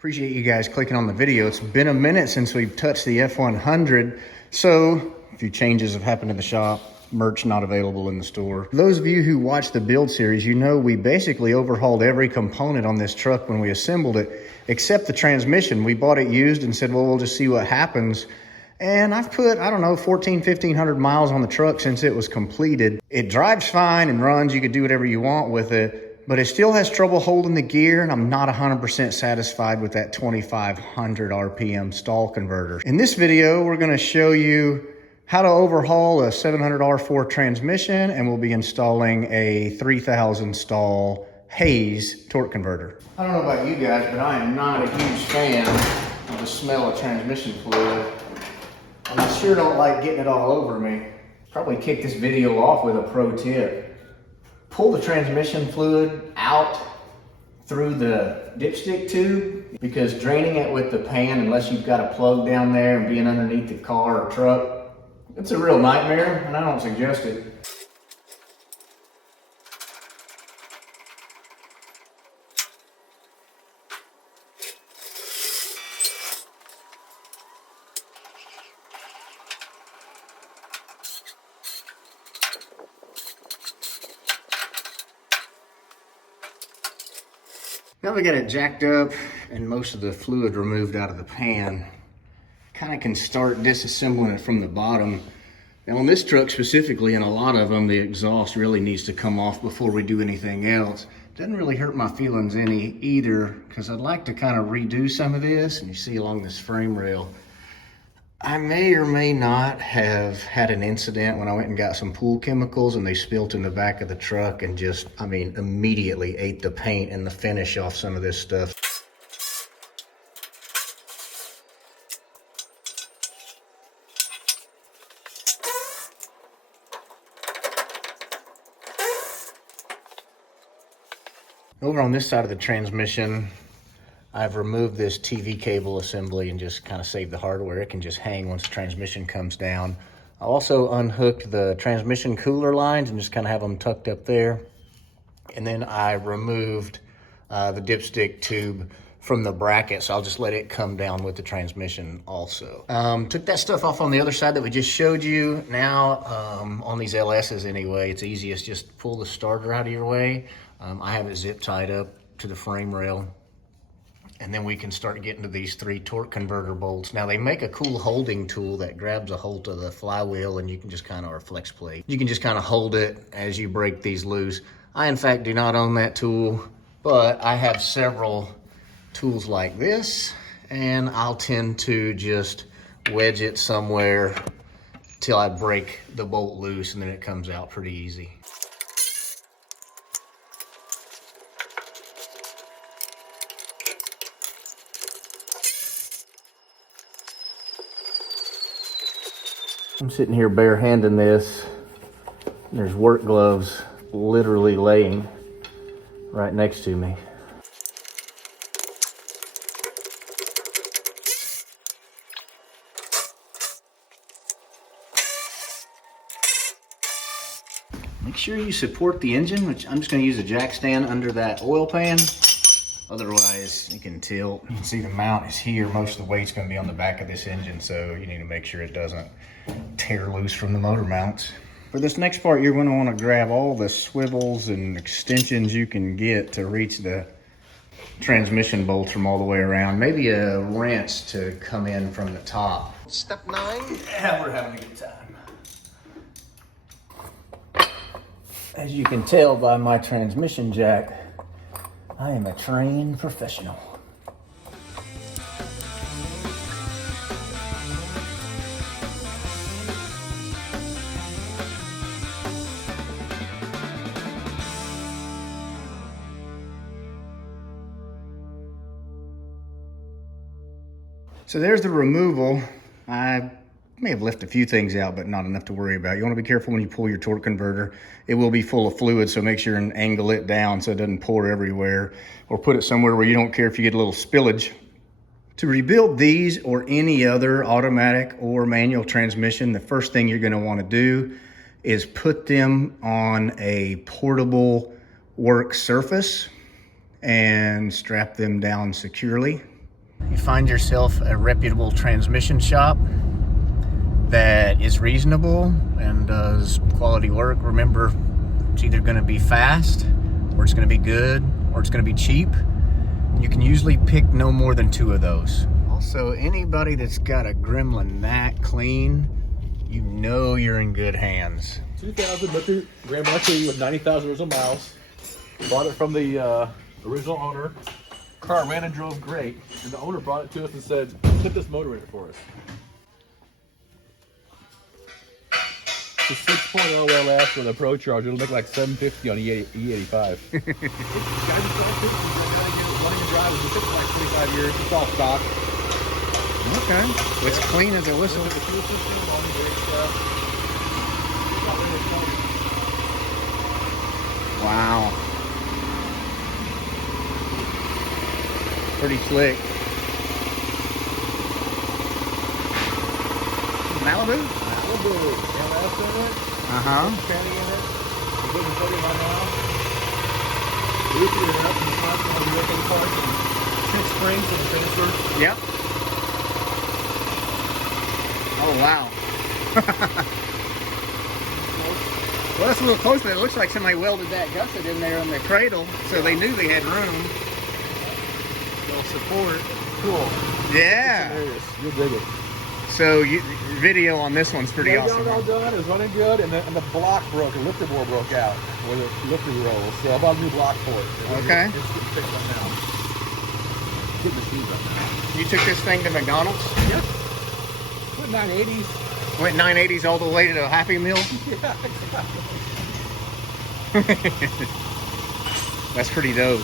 Appreciate you guys clicking on the video. It's been a minute since we've touched the F100, so a few changes have happened in the shop. Merch not available in the store. For those of you who watch the build series, you know we basically overhauled every component on this truck when we assembled it, except the transmission. We bought it used and said, well, we'll just see what happens. And I've put, I don't know, 1,500 miles on the truck since it was completed. It drives fine and runs. You could do whatever you want with it, but it still has trouble holding the gear, and I'm not 100% satisfied with that 2,500 RPM stall converter. In this video, we're gonna show you how to overhaul a 700 R4 transmission, and we'll be installing a 3,000 stall Hayes torque converter. I don't know about you guys, but I am not a huge fan of the smell of transmission fluid. And I sure don't like getting it all over me. Probably kick this video off with a pro tip. Pull the transmission fluid out through the dipstick tube, because draining it with the pan, unless you've got a plug down there and being underneath the car or truck, it's a real nightmare, and I don't suggest it. Now we got it jacked up and most of the fluid removed out of the pan, kind of can start disassembling it from the bottom. Now on this truck specifically, and a lot of them, the exhaust really needs to come off before we do anything else. Doesn't really hurt my feelings any either, because I'd like to kind of redo some of this. And you see along this frame rail, I may or may not have had an incident when I went and got some pool chemicals and they spilt in the back of the truck and just, I mean, immediately ate the paint and the finish off some of this stuff. Over on this side of the transmission, I've removed this TV cable assembly and just kind of saved the hardware. It can just hang once the transmission comes down. I also unhooked the transmission cooler lines and just kind of have them tucked up there. And then I removed the dipstick tube from the bracket, so I'll just let it come down with the transmission also. Took that stuff off on the other side that we just showed you. Now, on these LS's anyway, it's easiest just pull the starter out of your way. I have it zip tied up to the frame rail. And then we can start getting to these 3 torque converter bolts. Now they make a cool holding tool that grabs a hold of the flywheel, and you can just kind of, or flex plate. You can just kind of hold it as you break these loose. I, in fact, do not own that tool, but I have several tools like this, and I'll tend to just wedge it somewhere till I break the bolt loose, and then it comes out pretty easy. I'm sitting here bare-handing this, and there's work gloves literally laying right next to me. Make sure you support the engine, which I'm just going to use a jack stand under that oil pan. Otherwise, you can tilt. You can see the mount is here. Most of the weight's going to be on the back of this engine, so you need to make sure it doesn't tear loose from the motor mounts. For this next part, you're going to want to grab all the swivels and extensions you can get to reach the transmission bolts from all the way around. Maybe a wrench to come in from the top. Step 9. Yeah, we're having a good time. As you can tell by my transmission jack, I am a trained professional. So there's the removal. I may have left a few things out, but not enough to worry about. You want to be careful when you pull your torque converter. It will be full of fluid, so make sure and angle it down so it doesn't pour everywhere, or put it somewhere where you don't care if you get a little spillage. To rebuild these or any other automatic or manual transmission, the first thing you're going to want to do is put them on a portable work surface and strap them down securely. you find yourself a reputable transmission shop that is reasonable and does quality work, remember, it's either going to be fast, or it's going to be good, or it's going to be cheap. You can usually pick no more than 2 of those. Also, anybody that's got a Gremlin that clean, you know you're in good hands. 2000 Lifter Grand Marquis with 90,000 original miles. Bought it from the original owner. Car ran and drove great, and the owner brought it to us and said, "Put this motor in it for us." It's a 6.0 LS with a Pro Charger. It'll make like 750 on E85. It's got to be running and driving. It's been like 25 years. It's all stock. Okay. It's clean as a whistle. The fuel system, all the great stuff. It's not really fun. Wow. Pretty slick. Malibu? Malibu. LS in it. Fanny in it. You're looking for it right now. Loosen it up in the front. I'll be looking for it. 6 springs in the transfer. Yep. Oh, wow. Well, that's a little close, but it looks like somebody welded that gusset in there on the cradle, so they knew they had room. Little support. Cool. Yeah. You'll dig it. So your video on this one's pretty awesome. All done. It was running good, and the block broke. The lifter board broke out where the lifter rolls. So I bought a new block for it. Okay. It's getting fixed up now. Getting the speed up now. You took this thing to McDonald's? Yep. Went 980s. Went 980s all the way to a Happy Meal? Yeah, That's pretty dope.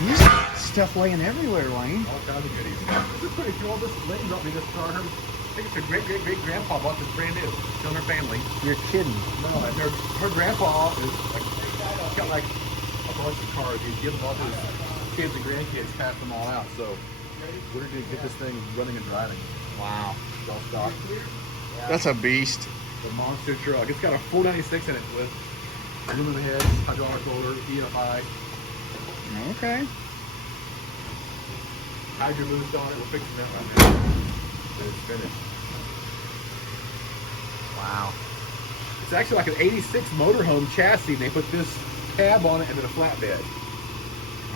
There's stuff laying everywhere, Wayne. all kinds of goodies. This is pretty cool. This Leighton brought me this car. I think it's her great-great-great-grandpa bought this brand new. Still in her family. You're kidding. No, and her grandpa is like, he's got like a bunch of cars. He's given all his kids and grandkids, passed them all out. So we're going to get this thing running and driving. Wow. It's all stock. That's a beast. The monster truck. It's got a 496 in it with aluminum head, hydraulic roller, EFI, Okay. hydro boost on it. We're fixing that right now. It's finished. Wow. It's actually like an 86 motorhome chassis, and they put this cab on it and then a flatbed.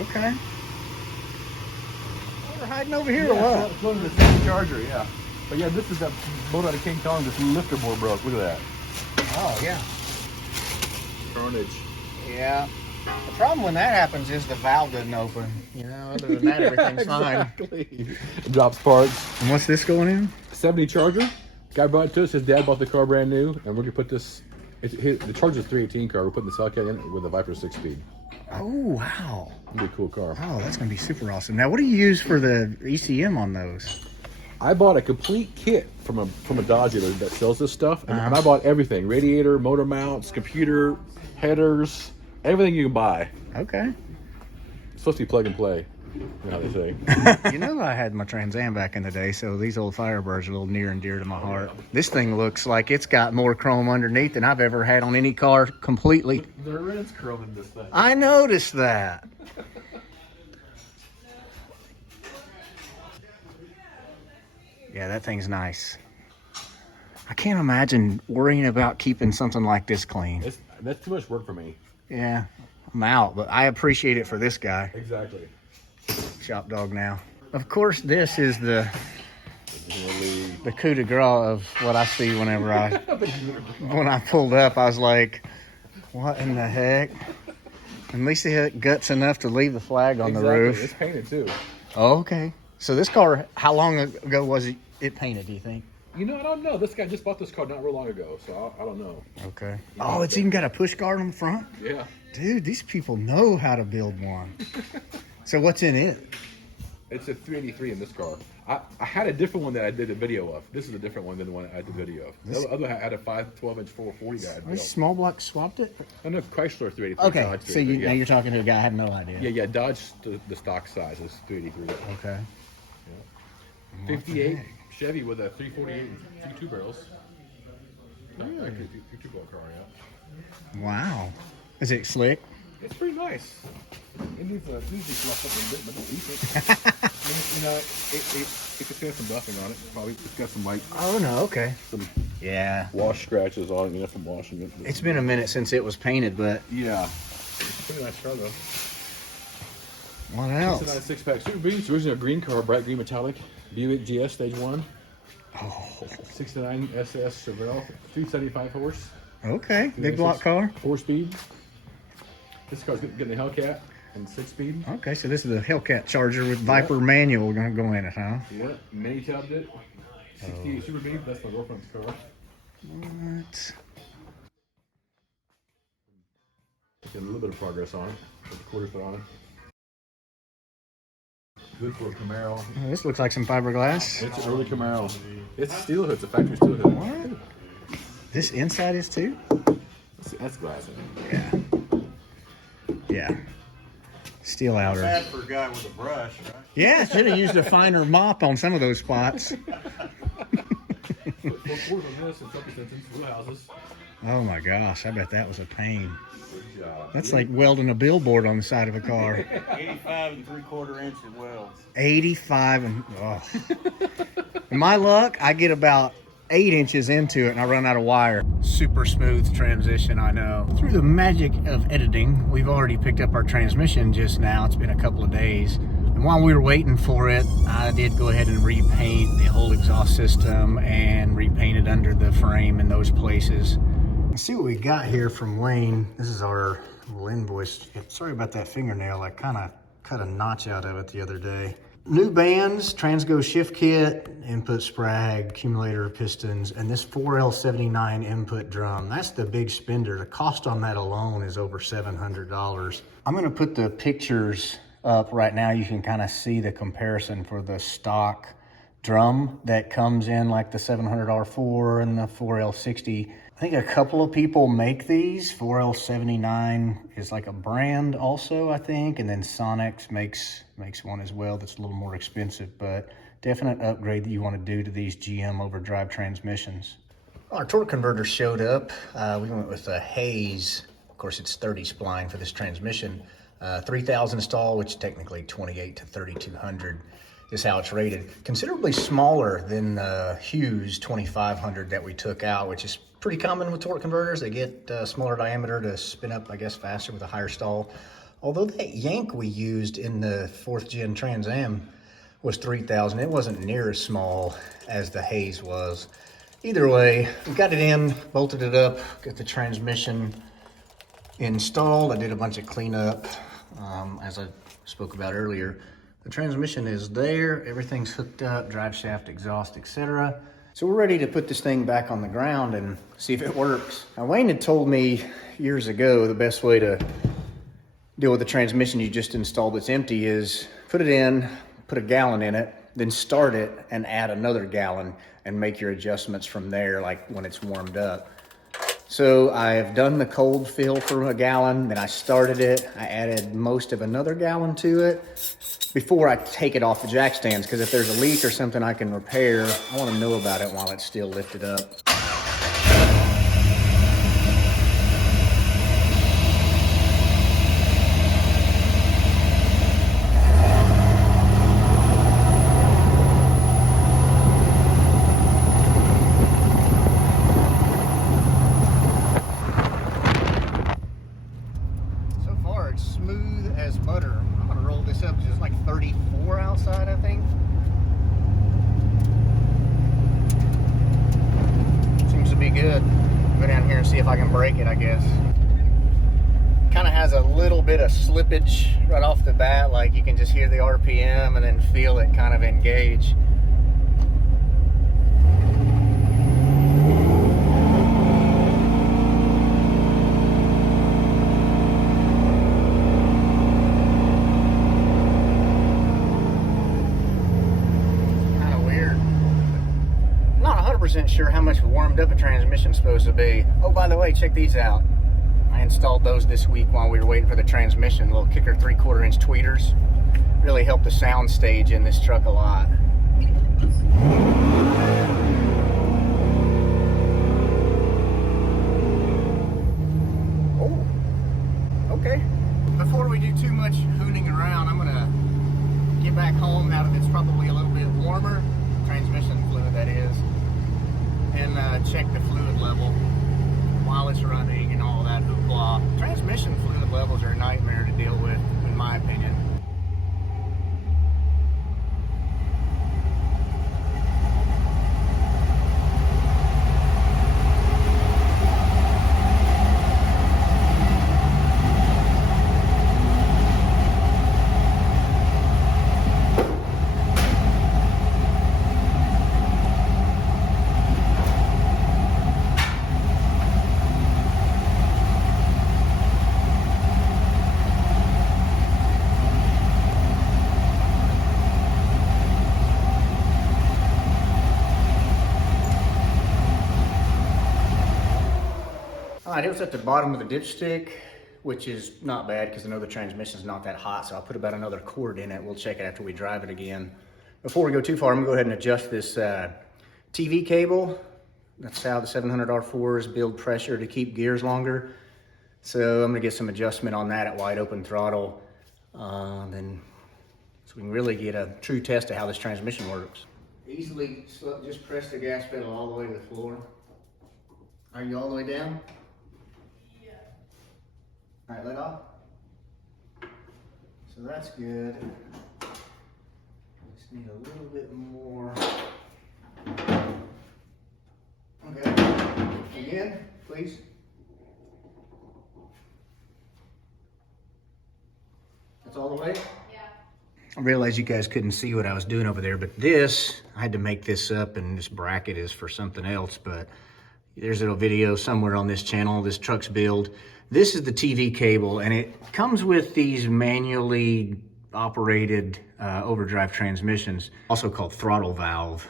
Okay. Oh, we're hiding over here or what? It's one of the same Charger, yeah. But yeah, this is that motor out of King Kong. This lifter board broke. Look at that. Oh, yeah. Carnage. Yeah. The problem when that happens is the valve doesn't open. You know, other than that, everything's Exactly. It drops parts. fine. And what's this going in? 70 Charger. Guy brought it to us. His dad bought the car brand new, and we're gonna put this. The Charger's 318 car. We're putting the Cellcat in it with a Viper 6-speed. Oh, wow. It'll be a cool car. Oh, that's going to be super awesome. Now, what do you use for the ECM on those? I bought a complete kit from a Dodge dealer that sells this stuff, and Uh-huh. I bought everything: radiator, motor mounts, computer, headers, everything you can buy. Okay. It's supposed to be plug and play. You know how they say. You know, I had my Trans Am back in the day, so these old Firebirds are a little near and dear to my heart. This thing looks like it's got more chrome underneath than I've ever had on any car completely. There is chrome in this thing. I noticed that. Yeah, that thing's nice. I can't imagine worrying about keeping something like this clean. That's too much work for me. Yeah, I'm out, but I appreciate it for this guy. Exactly. Shop dog now. Of course, this is the coup de grace of what I see whenever when I pulled up. I was like, what in the heck? At least they had guts enough to leave the flag on the roof. It's painted too. Oh, okay. So this car, how long ago was it painted, do you think? You know, I don't know. This guy just bought this car not real long ago, so I don't know. Okay. Oh, it's even got a push guard on the front? Yeah. Dude, these people know how to build one. So what's in it? It's a 383 in this car. I had a different one that I did a video of. This is a different one than the one I did the video of. The other I had a 12-inch 440 guy. This small block swapped it? I know Chrysler 383. Okay, Dodge so 383, now you're talking to a guy I had no idea. Yeah, Dodge, the stock size is 383. Okay. 58 Chevy with a 348 and 2 barrels. Not like a 2-barrel car, yeah. Wow. Is it slick? It's pretty nice. It needs to be fluffed up a bit, but it's decent. It's got some buffing on it. Probably it's got some like Oh no, okay. some Yeah. wash scratches on it, from washing it. It's been a minute since it was painted, but Yeah. Pretty nice car though. what It's a else? nice six-pack Super Beans. It's originally a green car, bright green metallic. Buick GS Stage 1. Oh, 69 SS Chevelle, 275 horse, okay. Big block car. 4-speed. This car's getting the Hellcat and 6-speed. Okay, so this is a Hellcat Charger with Viper manual gonna go in it, huh? Yeah, mini tubbed it. 68 Super Beans. That's my girlfriend's car. What? Making a little bit of progress on it. Put the quarter foot on it. Good for a Camaro. Oh, this looks like some fiberglass. It's an early Camaro. It's steel hood. It's a factory steel hood. What? This inside is too? That's glass. Yeah. Yeah. Steel outer. Bad for a guy with a brush, right? Yeah, should have used a finer mop on some of those spots. Put 4 quarters on this and truck extensions, wheel houses. Oh my gosh, I bet that was a pain. Good job. That's like welding a billboard on the side of a car. 85 3/4 inch welds. 85 and oh. In my luck, I get about 8 inches into it and I run out of wire. Super smooth transition, I know. Through the magic of editing, we've already picked up our transmission just now. It's been a couple of days. And while we were waiting for it, I did go ahead and repaint the whole exhaust system and repaint it under the frame in those places. Let's see what we got here from Wayne. This is our little invoice. Sorry about that fingernail. I kind of cut a notch out of it the other day. New bands, Transgo shift kit, input sprag, accumulator pistons, and this 4L79 input drum. That's the big spender. The cost on that alone is over $700. I'm gonna put the pictures up right now. You can kind of see the comparison for the stock drum that comes in like the $700 4 and the 4L60. I think a couple of people make these. 4L79 is like a brand also, I think, and then Sonex makes one as well that's a little more expensive, but definite upgrade that you want to do to these GM overdrive transmissions. Our torque converter showed up. We went with a Hayes. Of course, it's 30 spline for this transmission. 3,000 stall, which is technically 28 to 3,200 is how it's rated. Considerably smaller than the Hughes 2500 that we took out, which is pretty common with torque converters. They get smaller diameter to spin up, I guess, faster with a higher stall. Although that Yank we used in the 4th gen Trans Am was 3,000, it wasn't near as small as the Hayes was. Either way, we got it in, bolted it up, got the transmission installed. I did a bunch of cleanup, as I spoke about earlier. The transmission is there, everything's hooked up, drive shaft, exhaust, etc. So we're ready to put this thing back on the ground and see if it works. Now Wayne had told me years ago the best way to deal with the transmission you just installed that's empty is put it in, put a gallon in it, then start it and add another gallon and make your adjustments from there, like when it's warmed up. So I have done the cold fill for a gallon, then I started it. I added most of another gallon to it before I take it off the jack stands, because if there's a leak or something I can repair, I want to know about it while it's still lifted up. Smooth as butter. I'm gonna roll this up because it's like 34 outside, I think. Seems to be good. Go down here and see if I can break it, I guess. Kind of has a little bit of slippage right off the bat, like you can just hear the RPM and then feel it kind of engage. Sure how much warmed up a transmission is supposed to be. Oh, by the way, check these out. I installed those this week while we were waiting for the transmission. Little Kicker 3/4 inch tweeters. Really helped the sound stage in this truck a lot. Oh, okay. Before we do too much hooning around, I'm gonna get back home now that it's probably check the fluid level while it's running and all that hoopla. Transmission fluid levels are a nightmare to deal with, in my opinion. All right, it was at the bottom of the dipstick, which is not bad because I know the transmission's not that hot, so I'll put about another quart in it. We'll check it after we drive it again. Before we go too far, I'm gonna go ahead and adjust this TV cable. That's how the 700R4s build pressure to keep gears longer. So I'm gonna get some adjustment on that at wide open throttle, so we can really get a true test of how this transmission works. Easily, just press the gas pedal all the way to the floor. Are you all the way down? All right, let off. So that's good. Just need a little bit more. Okay, again, please. That's all the way? Yeah. I realized you guys couldn't see what I was doing over there, but this, I had to make this up, and this bracket is for something else, but there's a little video somewhere on this channel, this truck's build. This is the TV cable, and it comes with these manually operated overdrive transmissions, also called throttle valve.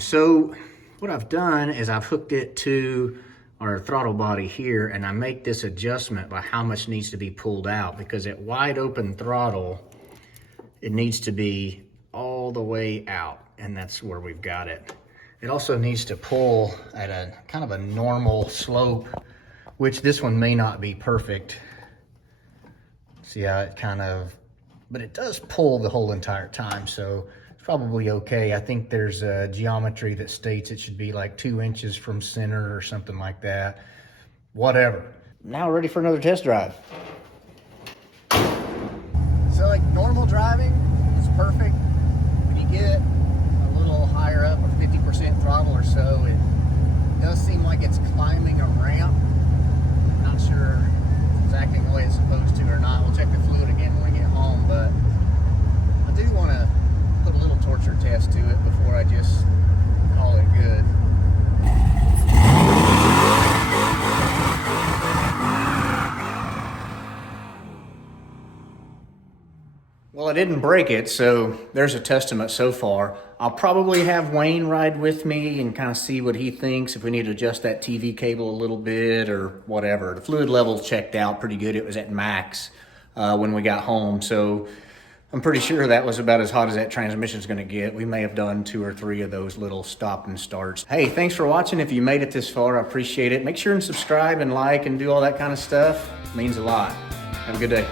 So what I've done is I've hooked it to our throttle body here, and I make this adjustment by how much needs to be pulled out, because at wide open throttle, it needs to be all the way out, and that's where we've got it. It also needs to pull at a kind of a normal slope, which this one may not be perfect. See how it kind of, but it does pull the whole entire time, so it's probably okay. I think there's a geometry that states it should be like 2 inches from center or something like that. Whatever. Now ready for another test drive. So like normal driving is perfect. When you get a little higher up, or 50% throttle or so, it does seem like it's climbing a ramp. Not sure if it's acting the way it's supposed to or not. We'll check the fluid again when we get home, but I do want to put a little torture test to it before I just call it good. Well, I didn't break it, so there's a testament so far. I'll probably have Wayne ride with me and kind of see what he thinks, if we need to adjust that TV cable a little bit or whatever. The fluid level checked out pretty good. It was at max when we got home, so I'm pretty sure that was about as hot as that transmission's gonna get. We may have done 2 or 3 of those little stop and starts. Hey, thanks for watching. If you made it this far, I appreciate it. Make sure and subscribe and like and do all that kind of stuff. It means a lot. Have a good day.